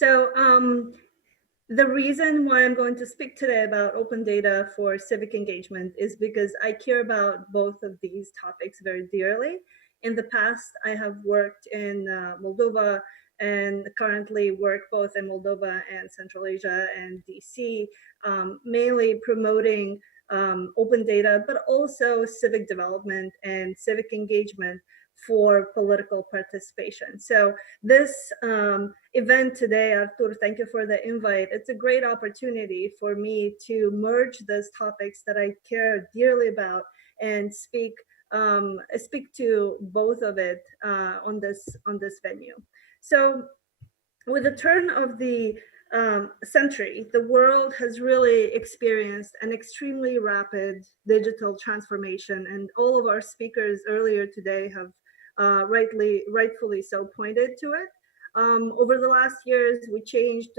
The reason why I'm going to speak today about open data for civic engagement is because I care about both of these topics very dearly. In the past, I have worked in Moldova and currently work both in Moldova and Central Asia and DC, mainly promoting open data, but also civic development and civic engagement for political participation. So this event today, Artur, thank you for the invite. It's a great opportunity for me to merge those topics that I care dearly about and speak to both of it on this venue. So with the turn of the century, the world has really experienced an extremely rapid digital transformation, and all of our speakers earlier today have rightfully so pointed to it. Over the last years, we changed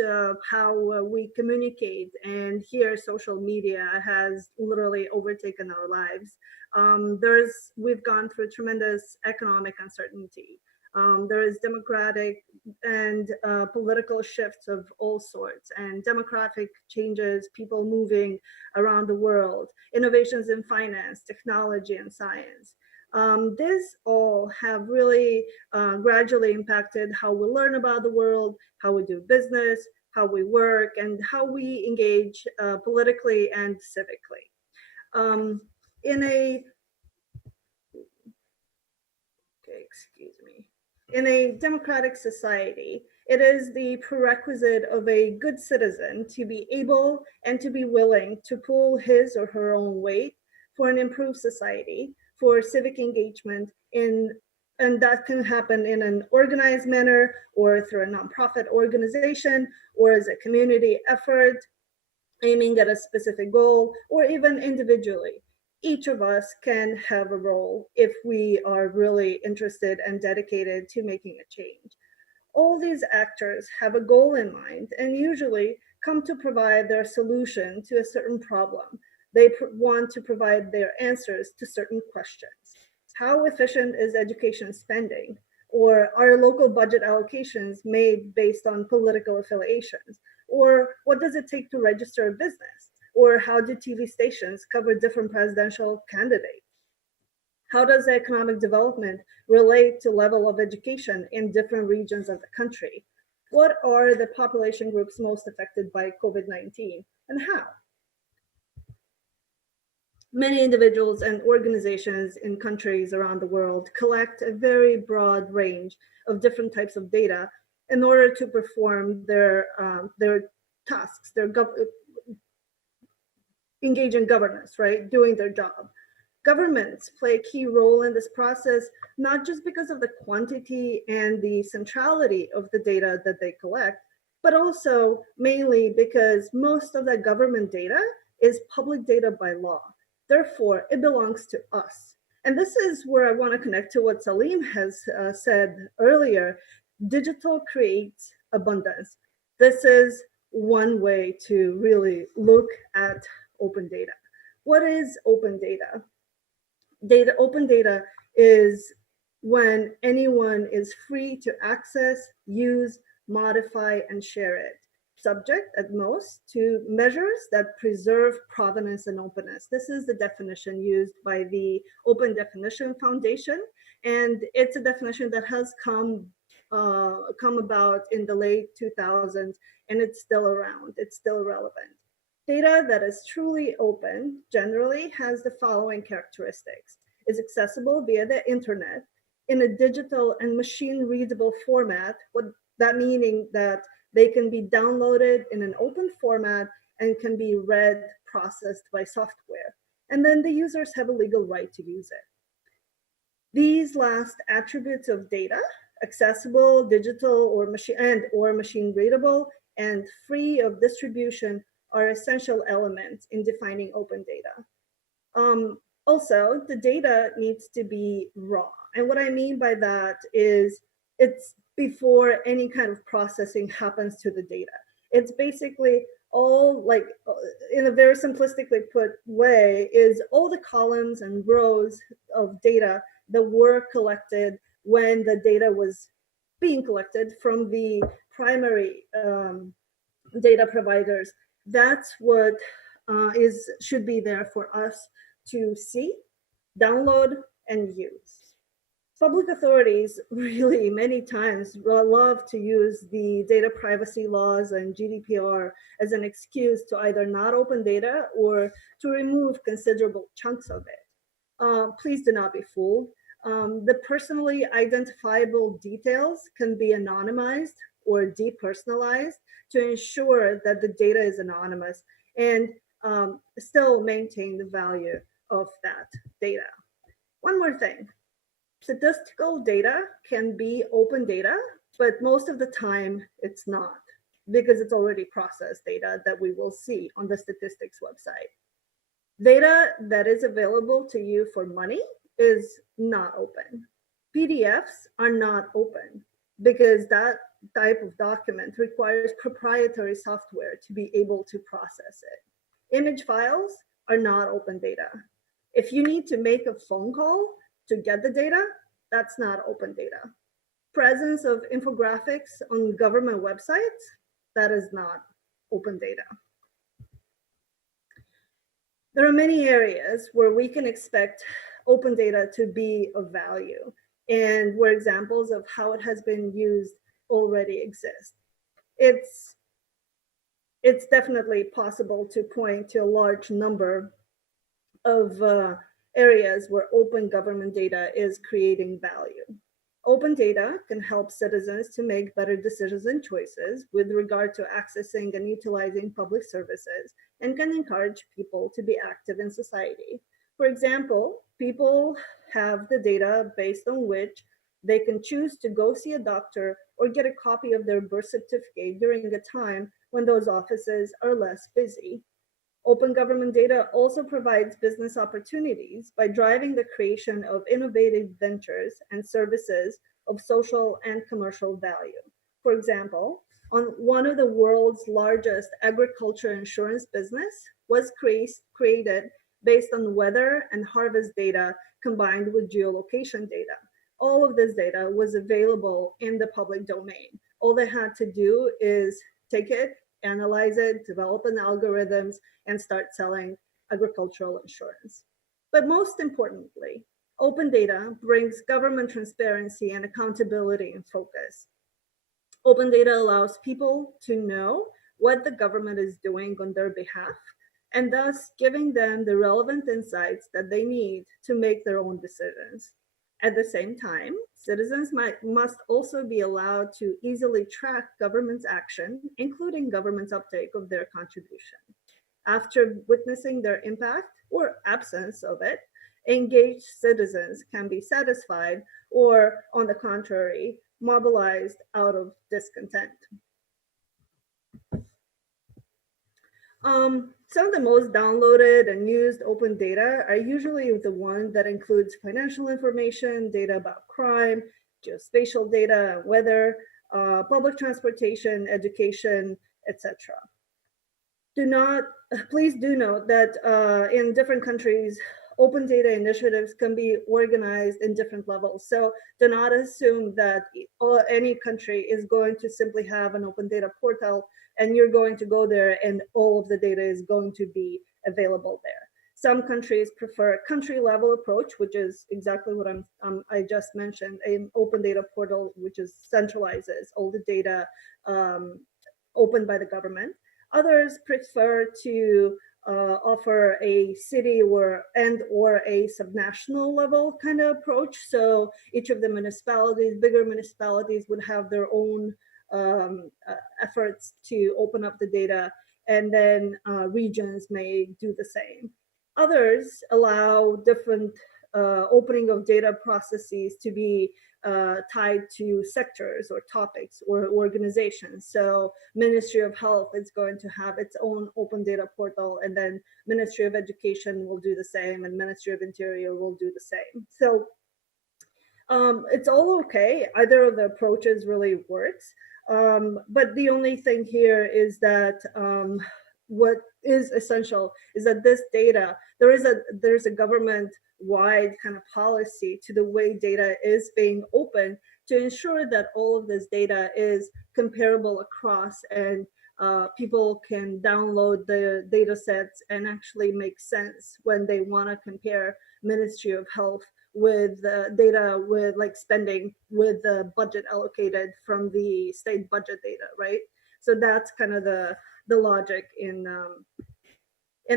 how we communicate, and here social media has literally overtaken our lives. We've gone through tremendous economic uncertainty. There is democratic and political shifts of all sorts, and demographic changes, people moving around the world, innovations in finance, technology, and science. These all have really gradually impacted how we learn about the world, how we do business, how we work, and how we engage politically and civically. In a democratic society, it is the prerequisite of a good citizen to be able and to be willing to pull his or her own weight for an improved society, for civic engagement, and that can happen in an organized manner or through a nonprofit organization or as a community effort aiming at a specific goal, or even individually. Each of us can have a role if we are really interested and dedicated to making a change. All these actors have a goal in mind and usually come to provide their solution to a certain problem. They want to provide their answers to certain questions. How efficient is education spending? Or are local budget allocations made based on political affiliations? Or what does it take to register a business? Or how do TV stations cover different presidential candidates? How does economic development relate to level of education in different regions of the country? What are the population groups most affected by COVID-19 and how? Many individuals and organizations in countries around the world collect a very broad range of different types of data in order to perform their tasks, engage in governance, right? Doing their job. Governments play a key role in this process, not just because of the quantity and the centrality of the data that they collect, but also mainly because most of that government data is public data by law. Therefore, it belongs to us. And this is where I want to connect to what Salim has said earlier. Digital creates abundance. This is one way to really look at open data. What is open data? Open data is when anyone is free to access, use, modify, and share it, subject at most to measures that preserve provenance and openness. This is the definition used by the Open Definition Foundation, and it's a definition that has come about in the late 2000s, and it's still around, it's still relevant. Data that is truly open generally has the following characteristics: is accessible via the internet in a digital and machine readable format, what that meaning that they can be downloaded in an open format and can be read, processed by software. And then the users have a legal right to use it. These last attributes of data, accessible, digital, or machine readable, and free of distribution, are essential elements in defining open data. Also, the data needs to be raw. And what I mean by that is it's before any kind of processing happens to the data. It's basically all, like, in a very simplistically put way, is all the columns and rows of data that were collected when the data was being collected from the primary data providers. That's what should be there for us to see, download, and use. Public authorities really many times love to use the data privacy laws and GDPR as an excuse to either not open data or to remove considerable chunks of it. Please do not be fooled. The personally identifiable details can be anonymized or depersonalized to ensure that the data is anonymous and still maintain the value of that data. One more thing. Statistical data can be open data, but most of the time it's not, because it's already processed data that we will see on the statistics website. Data that is available to you for money is not open. PDFs are not open because that type of document requires proprietary software to be able to process it. Image files are not open data. If you need to make a phone call to get the data, that's not open data. Presence of infographics on government websites, that is not open data. There are many areas where we can expect open data to be of value and where examples of how it has been used already exist. It's definitely possible to point to a large number of areas where open government data is creating value. Open data can help citizens to make better decisions and choices with regard to accessing and utilizing public services and can encourage people to be active in society. For example, people have the data based on which they can choose to go see a doctor or get a copy of their birth certificate during a time when those offices are less busy. Open government data also provides business opportunities by driving the creation of innovative ventures and services of social and commercial value. For example, one of the world's largest agriculture insurance business was created based on weather and harvest data combined with geolocation data. All of this data was available in the public domain. All they had to do is take it, analyze it, develop an algorithms, and start selling agricultural insurance. But most importantly, open data brings government transparency and accountability in focus. Open data allows people to know what the government is doing on their behalf, and thus giving them the relevant insights that they need to make their own decisions. At the same time, citizens must also be allowed to easily track government's action, including government's uptake of their contribution. After witnessing their impact or absence of it, engaged citizens can be satisfied or, on the contrary, mobilized out of discontent. Some of the most downloaded and used open data are usually the one that includes financial information, data about crime, geospatial data, weather, public transportation, education, etc. Please do note that in different countries, open data initiatives can be organized in different levels. So do not assume that any country is going to simply have an open data portal and you're going to go there and all of the data is going to be available there. Some countries prefer a country level approach, which is exactly what I just mentioned, an open data portal, which centralizes all the data opened by the government. Others prefer to offer a city or a subnational level kind of approach. So each of the municipalities, bigger municipalities, would have their own efforts to open up the data, and then regions may do the same. Others allow different opening of data processes to be tied to sectors or topics or organizations. So Ministry of Health is going to have its own open data portal, and then Ministry of Education will do the same, and Ministry of Interior will do the same. So it's all okay. Either of the approaches really works. But the only thing here is that what is essential is that this data, there's a government-wide kind of policy to the way data is being open to ensure that all of this data is comparable across, and people can download the data sets and actually make sense when they want to compare Ministry of Health with data with like spending with the budget allocated from the state budget data, right? So that's kind of the logic in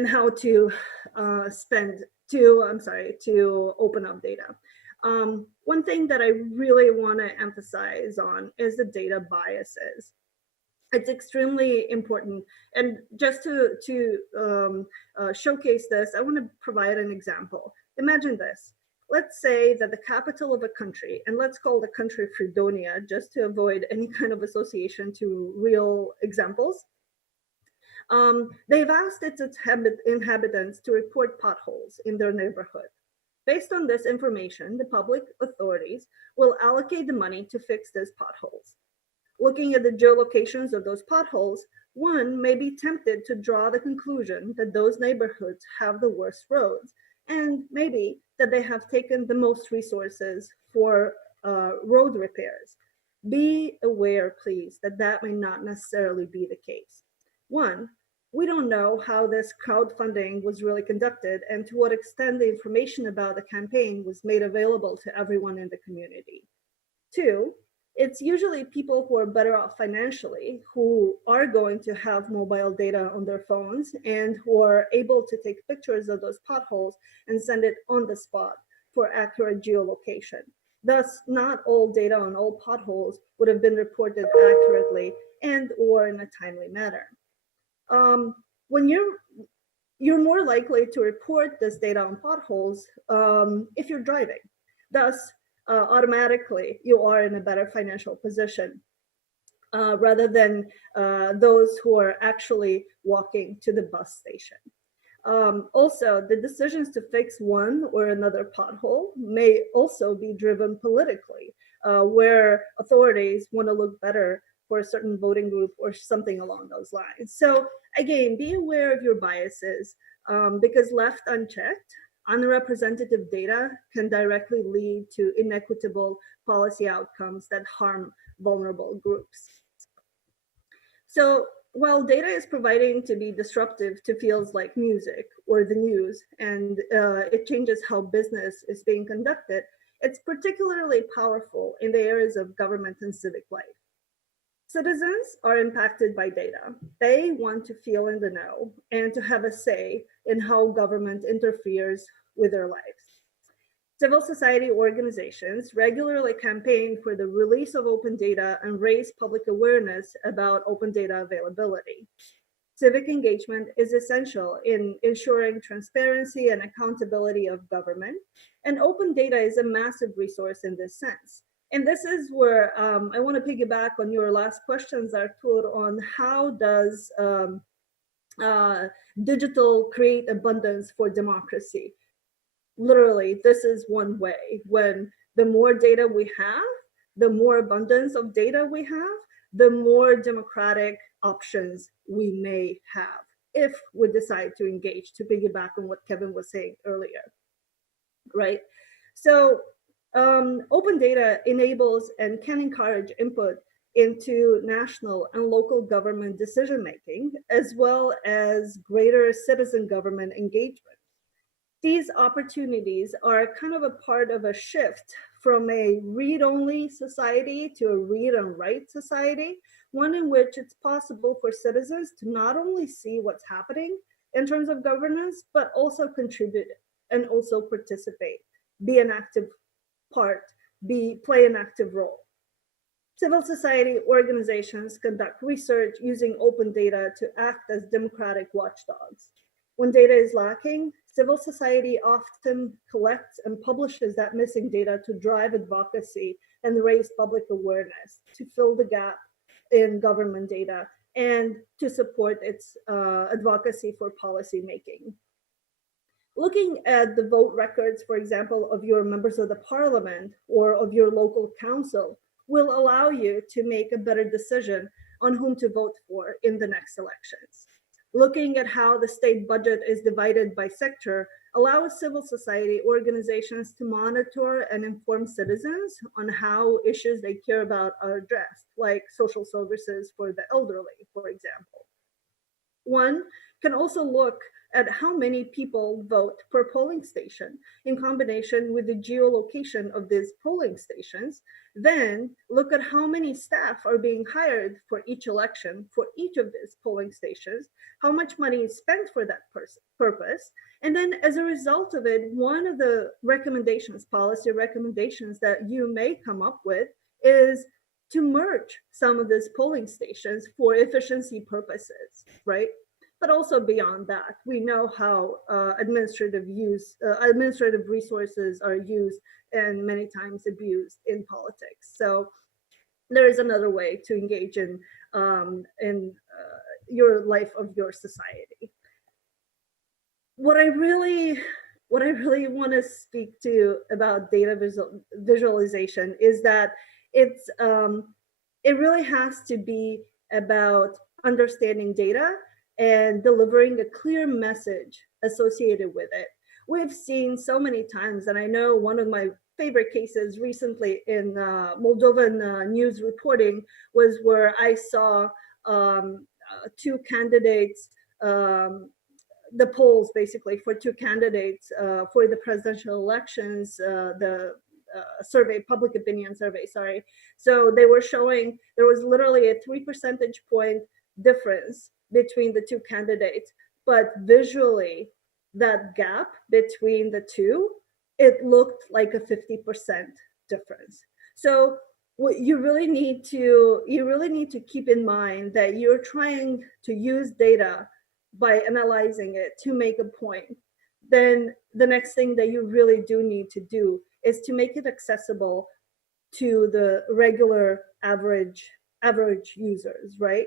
how to to open up data. One thing that I really want to emphasize on is the data biases. It's extremely important. And just to showcase this, I want to provide an example. Imagine this. Let's say that the capital of a country, and let's call the country Fredonia, just to avoid any kind of association to real examples. They've asked its inhabitants to report potholes in their neighborhood. Based on this information, the public authorities will allocate the money to fix those potholes. Looking at the geolocations of those potholes, one may be tempted to draw the conclusion that those neighborhoods have the worst roads, and maybe that they have taken the most resources for road repairs. Be aware, please, that that may not necessarily be the case. One, we don't know how this crowdfunding was really conducted and to what extent the information about the campaign was made available to everyone in the community. Two, it's usually people who are better off financially who are going to have mobile data on their phones and who are able to take pictures of those potholes and send it on the spot for accurate geolocation. Thus, not all data on all potholes would have been reported accurately and or in a timely manner. When you're more likely to report this data on potholes if you're driving. Thus, automatically you are in a better financial position rather than those who are actually walking to the bus station. Also, the decisions to fix one or another pothole may also be driven politically, where authorities want to look better for a certain voting group or something along those lines. So again, be aware of your biases because left unchecked, unrepresentative data can directly lead to inequitable policy outcomes that harm vulnerable groups. So while data is providing to be disruptive to fields like music or the news, and it changes how business is being conducted, it's particularly powerful in the areas of government and civic life. Citizens are impacted by data. They want to feel in the know and to have a say in how government interferes with their lives. Civil society organizations regularly campaign for the release of open data and raise public awareness about open data availability. Civic engagement is essential in ensuring transparency and accountability of government, and open data is a massive resource in this sense. And this is where I want to piggyback on your last questions, Artur, on how does digital create abundance for democracy? Literally, this is one way. When the more data we have, the more abundance of data we have, the more democratic options we may have if we decide to engage, to piggyback on what Kevin was saying earlier, right? So open data enables and can encourage input into national and local government decision-making, as well as greater citizen government engagement. These opportunities are kind of a part of a shift from a read-only society to a read and write society, one in which it's possible for citizens to not only see what's happening in terms of governance, but also contribute and also participate, be an active part, play an active role. Civil society organizations conduct research using open data to act as democratic watchdogs. When data is lacking, civil society often collects and publishes that missing data to drive advocacy and raise public awareness, to fill the gap in government data and to support its advocacy for policy making. Looking at the vote records, for example, of your members of the parliament or of your local council will allow you to make a better decision on whom to vote for in the next elections. Looking at how the state budget is divided by sector allows civil society organizations to monitor and inform citizens on how issues they care about are addressed, like social services for the elderly, for example. One can also look at how many people vote per polling station in combination with the geolocation of these polling stations. Then look at how many staff are being hired for each election for each of these polling stations, how much money is spent for that purpose. And then as a result of it, one of the recommendations, policy recommendations that you may come up with is to merge some of these polling stations for efficiency purposes, right? But also beyond that, we know how administrative resources are used and many times abused in politics. So there is another way to engage in your life of your society. What I really want to speak to about data visualization is that it really has to be about understanding data and delivering a clear message associated with it. We've seen so many times, and I know one of my favorite cases recently in Moldovan news reporting was where I saw two candidates, the polls basically for two candidates for the presidential elections, the survey, public opinion survey, sorry. So they were showing there was literally a 3 percentage point difference between the two candidates, but visually that gap between the two, it looked like a 50% difference. So what you really need to keep in mind that you're trying to use data by analyzing it to make a point. Then the next thing that you really do need to do is to make it accessible to the regular average users, right?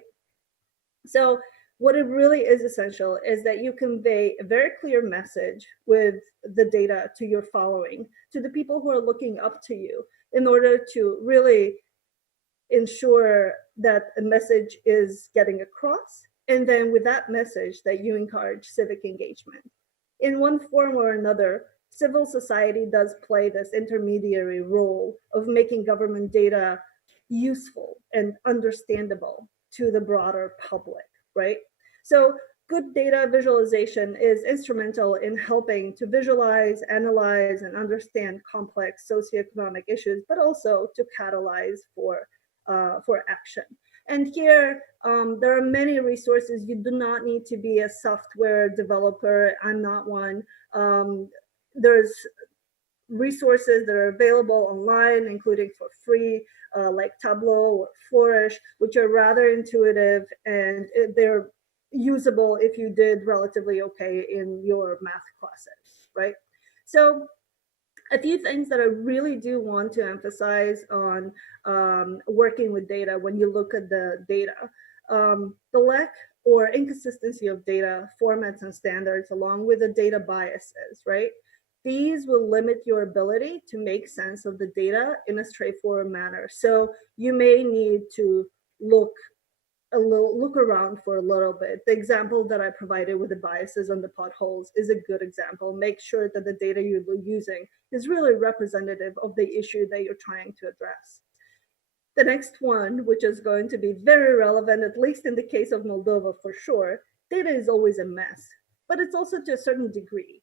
So what it really is essential is that you convey a very clear message with the data to your following, to the people who are looking up to you, in order to really ensure that a message is getting across. And then with that message that you encourage civic engagement. In one form or another, civil society does play this intermediary role of making government data useful and understandable to the broader public, right? So good data visualization is instrumental in helping to visualize, analyze, and understand complex socioeconomic issues, but also to catalyze for action. And here, there are many resources. You do not need to be a software developer. I'm not one. There's resources that are available online, including for free, like Tableau or Flourish, which are rather intuitive, and they're usable if you did relatively okay in your math classes, right? So a few things that I really do want to emphasize on working with data when you look at the data. The lack or inconsistency of data formats and standards, along with the data biases, right? These will limit your ability to make sense of the data in a straightforward manner. So you may need to look around for a little bit. The example that I provided with the biases on the potholes is a good example. Make sure that the data you're using is really representative of the issue that you're trying to address. The next one, which is going to be very relevant, at least in the case of Moldova for sure, data is always a mess, but it's also to a certain degree.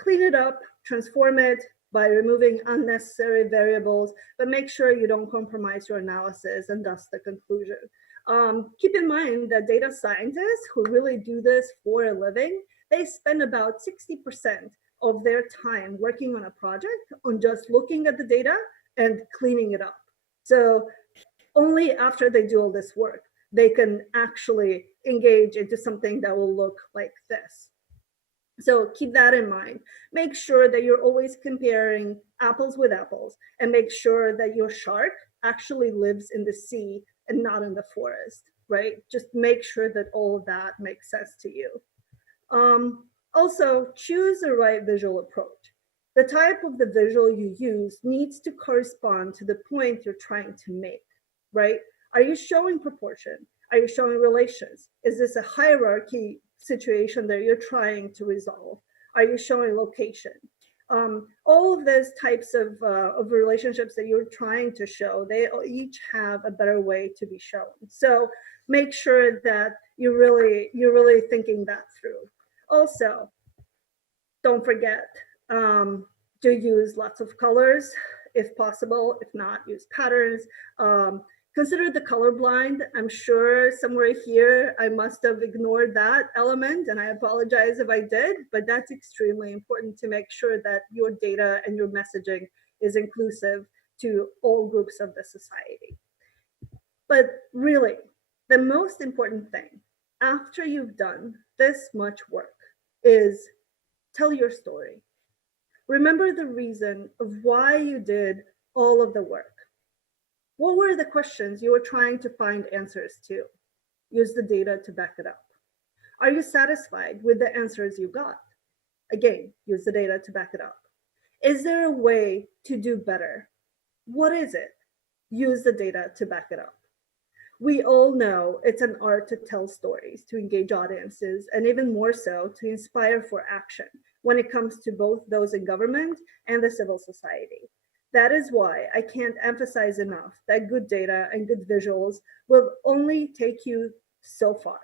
Clean it up, transform it by removing unnecessary variables, but make sure you don't compromise your analysis and thus the conclusion. Keep in mind that data scientists who really do this for a living, they spend about 60% of their time working on a project on just looking at the data and cleaning it up. So only after they do all this work, they can actually engage into something that will look like this. So keep that in mind. Make sure that you're always comparing apples with apples, and make sure that your shark actually lives in the sea and not in the forest, right? Just make sure that all of that makes sense to you. Also, choose the right visual approach. The type of the visual you use needs to correspond to the point you're trying to make, right? Are you showing proportion? Are you showing relations? Is this a hierarchy situation that you're trying to resolve? Are you showing location? All of those types of relationships that you're trying to show, they each have a better way to be shown. So make sure that you're really thinking that through. Also, don't forget to use lots of colors if possible. If not, use patterns. Consider the colorblind. I'm sure somewhere here I must have ignored that element, and I apologize if I did, but that's extremely important to make sure that your data and your messaging is inclusive to all groups of the society. But really, the most important thing after you've done this much work is tell your story. Remember the reason of why you did all of the work. What were the questions you were trying to find answers to? Use the data to back it up. Are you satisfied with the answers you got? Again, use the data to back it up. Is there a way to do better? What is it? Use the data to back it up. We all know it's an art to tell stories, to engage audiences, and even more so, to inspire for action when it comes to both those in government and the civil society. That is why I can't emphasize enough that good data and good visuals will only take you so far.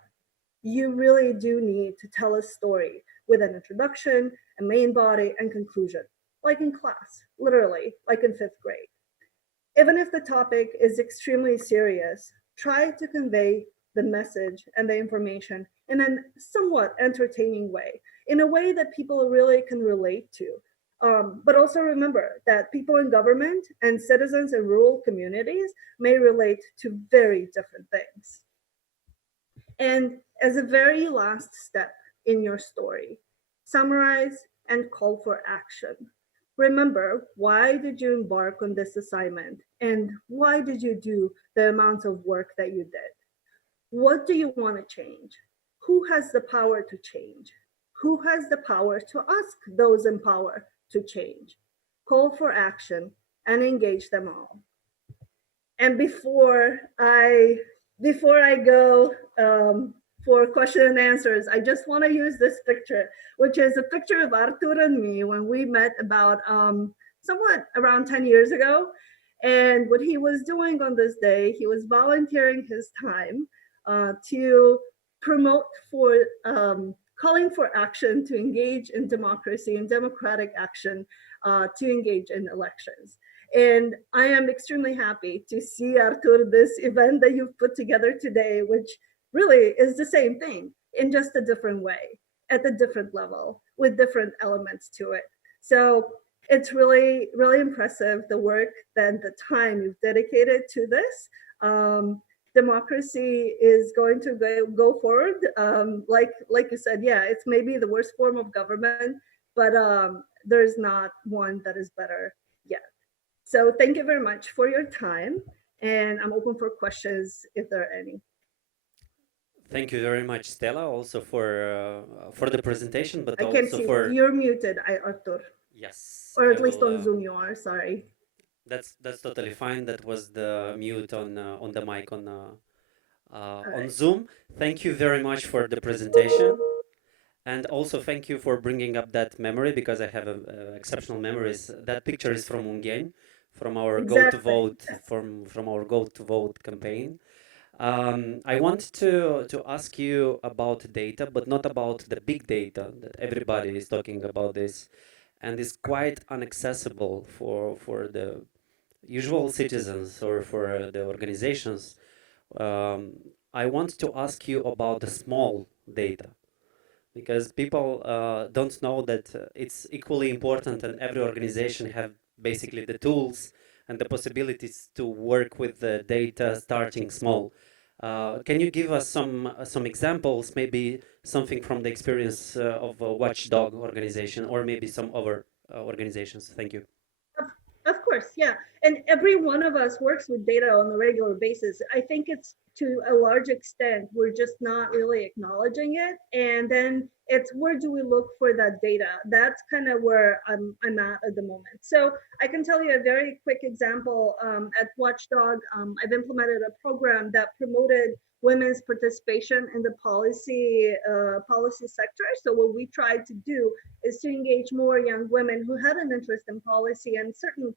You really do need to tell a story with an introduction, a main body, and conclusion, like in class, literally, like in fifth grade. Even if the topic is extremely serious, try to convey the message and the information in a somewhat entertaining way, in a way that people really can relate to. But also remember that people in government and citizens in rural communities may relate to very different things. And as a very last step in your story, summarize and call for action. Remember, why did you embark on this assignment and why did you do the amount of work that you did? What do you want to change? Who has the power to change? Who has the power to ask those in power to change? Call for action and engage them all. And before I go for question and answers, I just want to use this picture, which is a picture of Artur and me when we met about somewhat around 10 years ago. And what he was doing on this day, he was volunteering his time to promote for calling for action to engage in democracy and democratic action to engage in elections. And I am extremely happy to see, Artur, this event that you've put together today, which really is the same thing in just a different way, at a different level, with different elements to it. So it's really, really impressive, the work and the time you've dedicated to this. Democracy is going to go forward. Like you said, yeah, it's maybe the worst form of government, but there's not one that is better yet. So thank you very much for your time, and I'm open for questions if there are any. Thank you very much, Stella, also for the presentation, but I can't also see for you're muted, Artur, yes, or I at least will. on Zoom you are. Sorry. That's totally fine. That was the mute on the mic All on right. Zoom. Thank you very much for the presentation. And also thank you for bringing up that memory because I have exceptional memories. That picture is from Ungen, from our Go to Exactly. Vote from our Go to Vote campaign. I want to ask you about data, but not about the big data that everybody is talking about this, and is quite inaccessible for the usual citizens or for the organizations. Um, I want to ask you about the small data because people don't know that it's equally important and every organization have basically the tools and the possibilities to work with the data starting small. Can you give us some examples, maybe something from the experience of a watchdog organization or maybe some other organizations? Thank you. Of course, yeah. And every one of us works with data on a regular basis. I think it's to a large extent, we're just not really acknowledging it. And then it's where do we look for that data? That's kind of where I'm at the moment. So I can tell you a very quick example. At Watchdog, I've implemented a program that promoted women's participation in the policy sector. So what we tried to do is to engage more young women who had an interest in policy and certain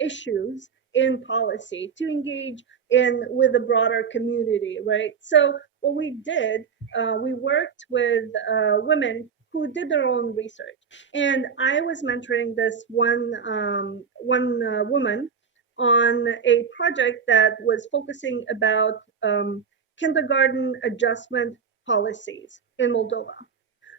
issues in policy to engage in with the broader community, right? So what we did, we worked with women who did their own research, and I was mentoring this one woman on a project that was focusing about kindergarten adjustment policies in Moldova.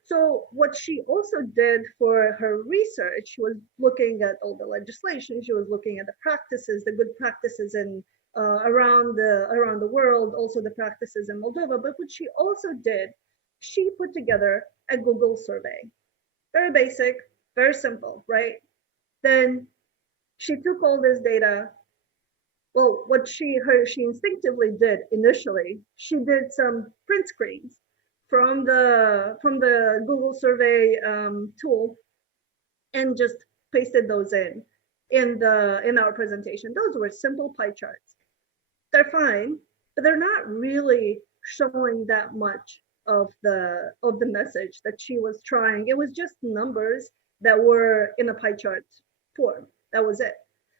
So what she also did for her research, she was looking at all the legislation, she was looking at the practices, the good practices in around the world, also the practices in Moldova. But what she also did, she put together a Google survey. Very basic, very simple, right? Then she took all this data. Well, what she instinctively did initially, she did some print screens from the Google survey tool and just pasted those in our presentation. Those were simple pie charts. They're fine, but they're not really showing that much of the message that she was trying. It was just numbers that were in a pie chart form. That was it.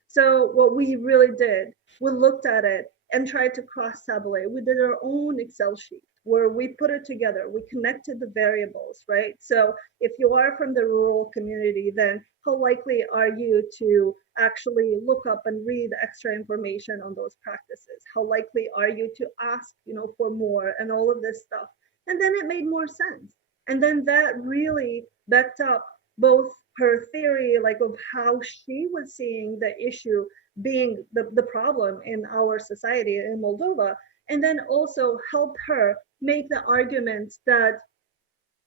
So what we really did, we looked at it and tried to cross-tabulate. We did our own Excel sheet where we put it together. We connected the variables, right? So if you are from the rural community, then how likely are you to actually look up and read extra information on those practices? How likely are you to ask, for more and all of this stuff? And then it made more sense. And then that really backed up both her theory, like of how she was seeing the issue being the problem in our society in Moldova, and then also helped her make the argument that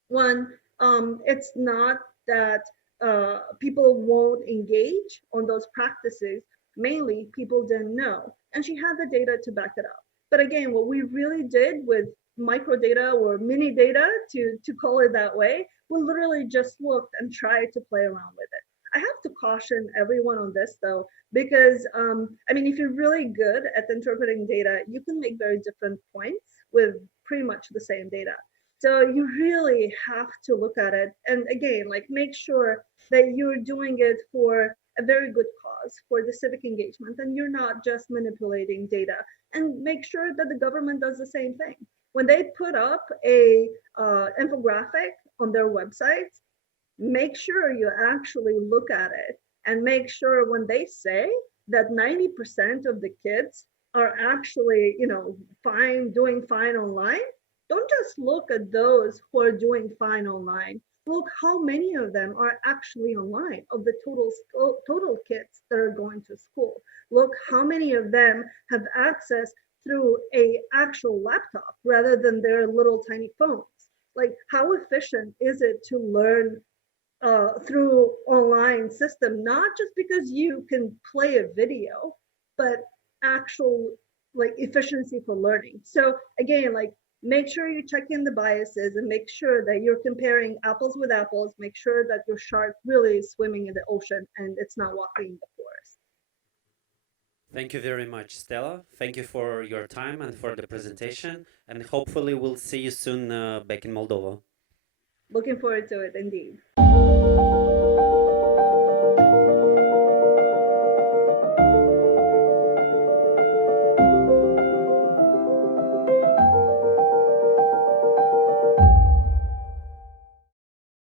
one, it's not that people won't engage on those practices. Mainly, people didn't know, and she had the data to back it up. But again, what we really did with micro data or mini data, to call it that way, we literally just looked and tried to play around with it. I have to caution everyone on this though, because if you're really good at interpreting data, you can make very different points with pretty much the same data. So you really have to look at it, and again, like, make sure that you're doing it for a very good cause, for the civic engagement, and you're not just manipulating data. And make sure that the government does the same thing. When they put up a infographic on their websites, make sure you actually look at it and make sure when they say that 90% of the kids are actually, doing fine online, don't just look at those who are doing fine online. Look how many of them are actually online of the total kids that are going to school. Look how many of them have access through a actual laptop rather than their little tiny phones. Like, how efficient is it to learn through online system, not just because you can play a video, but actual like efficiency for learning. So again, like, make sure you check in the biases and make sure that you're comparing apples with apples. Make sure that your shark really is swimming in the ocean and it's not walking in the forest. Thank you very much, Stella. Thank you for your time and for the presentation. And hopefully, we'll see you soon back in Moldova. Looking forward to it, indeed.